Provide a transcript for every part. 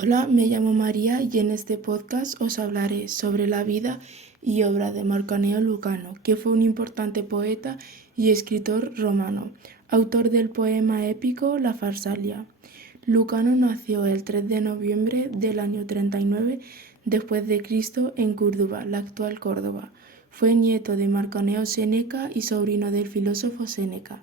Hola, me llamo María y en este podcast os hablaré sobre la vida y obra de Marco Anneo Lucano, que fue un importante poeta y escritor romano, autor del poema épico La Farsalia. Lucano nació el 3 de noviembre del año 39 después de Cristo en Córdoba, la actual Córdoba. Fue nieto de Marco Anneo Séneca y sobrino del filósofo Séneca.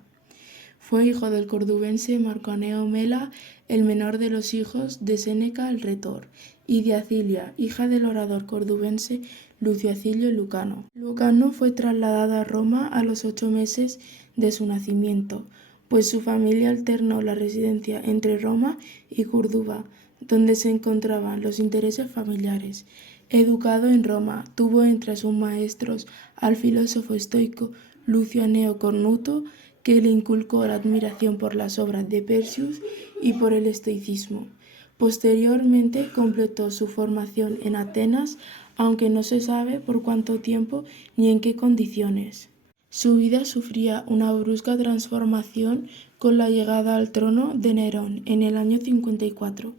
Fue hijo del cordubense Marco Anneo Mela, el menor de los hijos de Séneca el retor, y de Acilia, hija del orador cordubense Lucio Acilio Lucano. Lucano fue trasladado a Roma a los 8 meses de su nacimiento, pues su familia alternó la residencia entre Roma y Córdoba, donde se encontraban los intereses familiares. Educado en Roma, tuvo entre sus maestros al filósofo estoico Lucio Anneo Cornuto, que le inculcó la admiración por las obras de Persius y por el estoicismo. Posteriormente completó su formación en Atenas, aunque no se sabe por cuánto tiempo ni en qué condiciones. Su vida sufría una brusca transformación con la llegada al trono de Nerón en el año 54,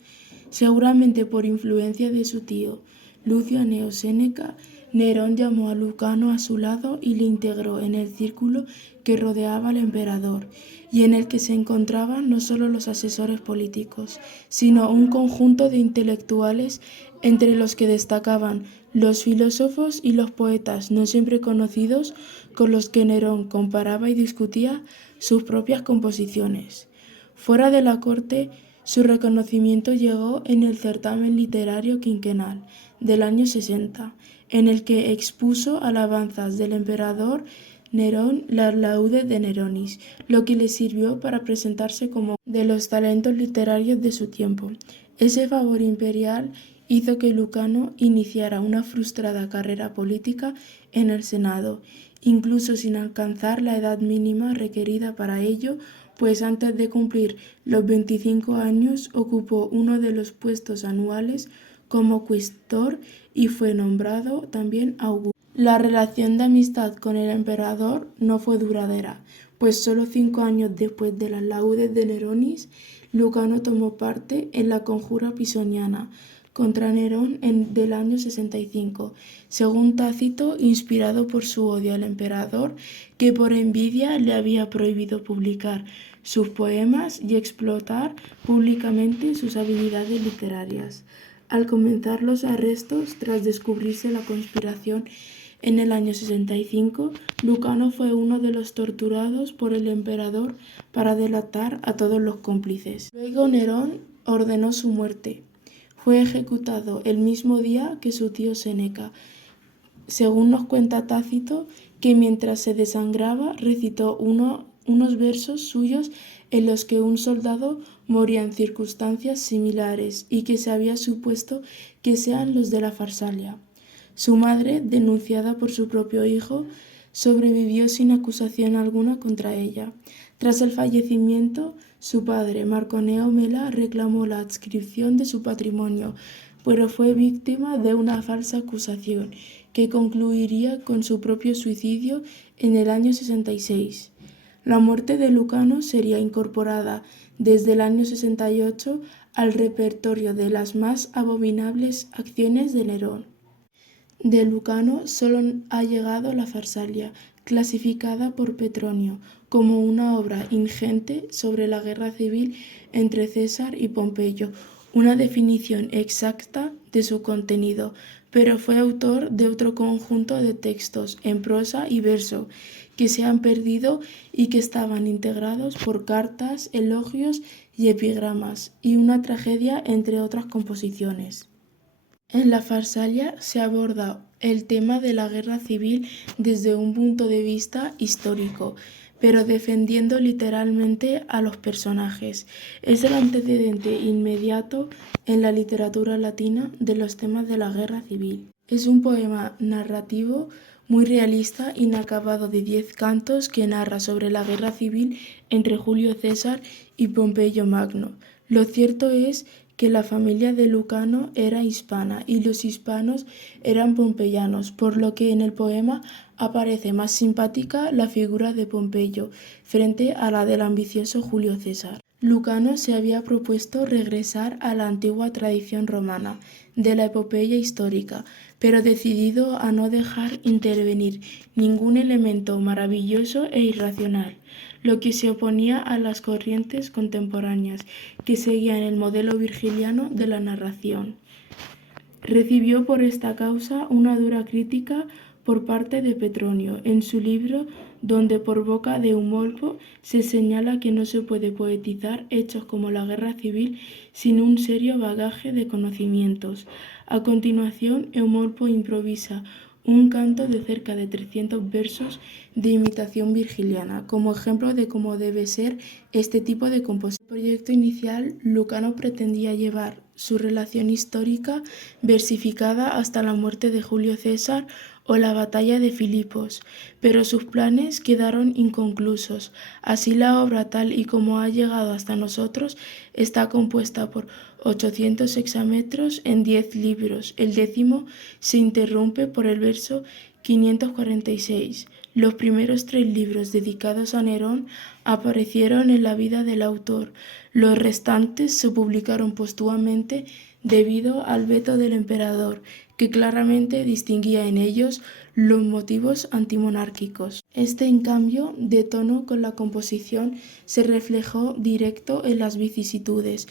seguramente por influencia de su tío Lucio Anneo Séneca. Nerón llamó a Lucano a su lado y le integró en el círculo que rodeaba al emperador, y en el que se encontraban no solo los asesores políticos, sino un conjunto de intelectuales entre los que destacaban los filósofos y los poetas no siempre conocidos, con los que Nerón comparaba y discutía sus propias composiciones. Fuera de la corte, su reconocimiento llegó en el certamen literario quinquenal del año 60, en el que expuso alabanzas del emperador Nerón, las laudes de Neronis, lo que le sirvió para presentarse como de los talentos literarios de su tiempo. Ese favor imperial hizo que Lucano iniciara una frustrada carrera política en el Senado, incluso sin alcanzar la edad mínima requerida para ello, pues antes de cumplir los 25 años ocupó uno de los puestos anuales como cuestor y fue nombrado también augusto. La relación de amistad con el emperador no fue duradera, pues solo 5 años después de las laudes de Neronis, Lucano tomó parte en la conjura pisoniana contra Nerón del año 65, según Tácito, inspirado por su odio al emperador, que por envidia le había prohibido publicar sus poemas y explotar públicamente sus habilidades literarias. Al comenzar los arrestos, tras descubrirse la conspiración en el año 65, Lucano fue uno de los torturados por el emperador para delatar a todos los cómplices. Luego Nerón ordenó su muerte. Fue ejecutado el mismo día que su tío Séneca. Según nos cuenta Tácito, que mientras se desangraba recitó unos versos suyos en los que un soldado moría en circunstancias similares y que se había supuesto que sean los de la Farsalia. Su madre, denunciada por su propio hijo, sobrevivió sin acusación alguna contra ella. Tras el fallecimiento, su padre, Marco Anneo Mela, reclamó la adscripción de su patrimonio, pero fue víctima de una falsa acusación, que concluiría con su propio suicidio en el año 66. La muerte de Lucano sería incorporada desde el año 68 al repertorio de las más abominables acciones de Nerón. De Lucano solo ha llegado la Farsalia, clasificada por Petronio como una obra ingente sobre la guerra civil entre César y Pompeyo, una definición exacta de su contenido, pero fue autor de otro conjunto de textos en prosa y verso que se han perdido y que estaban integrados por cartas, elogios y epigramas, y una tragedia entre otras composiciones. En la Farsalia se aborda el tema de la guerra civil desde un punto de vista histórico, pero defendiendo literalmente a los personajes. Es el antecedente inmediato en la literatura latina de los temas de la guerra civil. Es un poema narrativo muy realista, inacabado de 10 cantos que narra sobre la guerra civil entre Julio César y Pompeyo Magno. Lo cierto es que la familia de Lucano era hispana y los hispanos eran pompeyanos, por lo que en el poema aparece más simpática la figura de Pompeyo frente a la del ambicioso Julio César. Lucano se había propuesto regresar a la antigua tradición romana de la epopeya histórica, pero decidido a no dejar intervenir ningún elemento maravilloso e irracional, lo que se oponía a las corrientes contemporáneas que seguían el modelo virgiliano de la narración. Recibió por esta causa una dura crítica por parte de Petronio en su libro, donde por boca de Eumolpo se señala que no se puede poetizar hechos como la guerra civil sin un serio bagaje de conocimientos. A continuación, Eumolpo improvisa un canto de cerca de 300 versos de imitación virgiliana, como ejemplo de cómo debe ser este tipo de composición. En el proyecto inicial, Lucano pretendía llevar su relación histórica versificada hasta la muerte de Julio César o la batalla de Filipos, pero sus planes quedaron inconclusos. Así la obra, tal y como ha llegado hasta nosotros, está compuesta por 800 hexámetros en 10 libros. El 10º se interrumpe por el verso 546. Los primeros 3 libros dedicados a Nerón aparecieron en la vida del autor. Los restantes se publicaron póstumamente debido al veto del emperador, que claramente distinguía en ellos los motivos antimonárquicos. Este, en cambio, de tono con la composición, se reflejó directo en las vicisitudes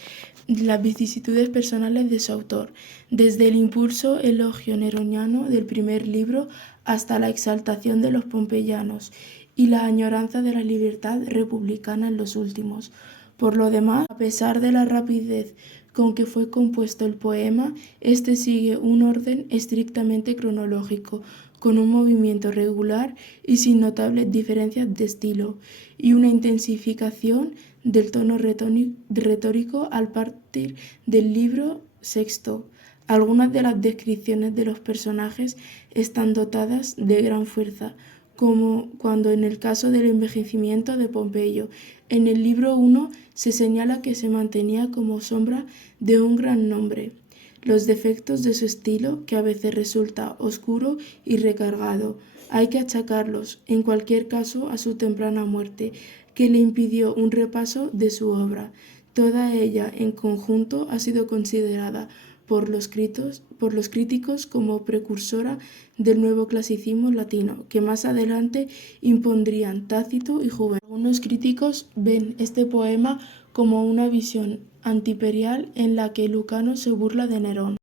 personales de su autor, desde el impulso elogio neroniano del primer libro hasta la exaltación de los pompeyanos y la añoranza de la libertad republicana en los últimos. Por lo demás, a pesar de la rapidez con que fue compuesto el poema, este sigue un orden estrictamente cronológico, con un movimiento regular y sin notables diferencias de estilo, y una intensificación del tono retórico al partir del libro sexto. Algunas de las descripciones de los personajes están dotadas de gran fuerza, como cuando en el caso del envejecimiento de Pompeyo, en el libro 1 se señala que se mantenía como sombra de un gran nombre. Los defectos de su estilo, que a veces resulta oscuro y recargado, hay que achacarlos, en cualquier caso, a su temprana muerte, que le impidió un repaso de su obra. Toda ella, en conjunto, ha sido considerada por los críticos como precursora del nuevo clasicismo latino, que más adelante impondrían Tácito y Juvenal. Algunos críticos ven este poema como una visión antiimperial en la que Lucano se burla de Nerón.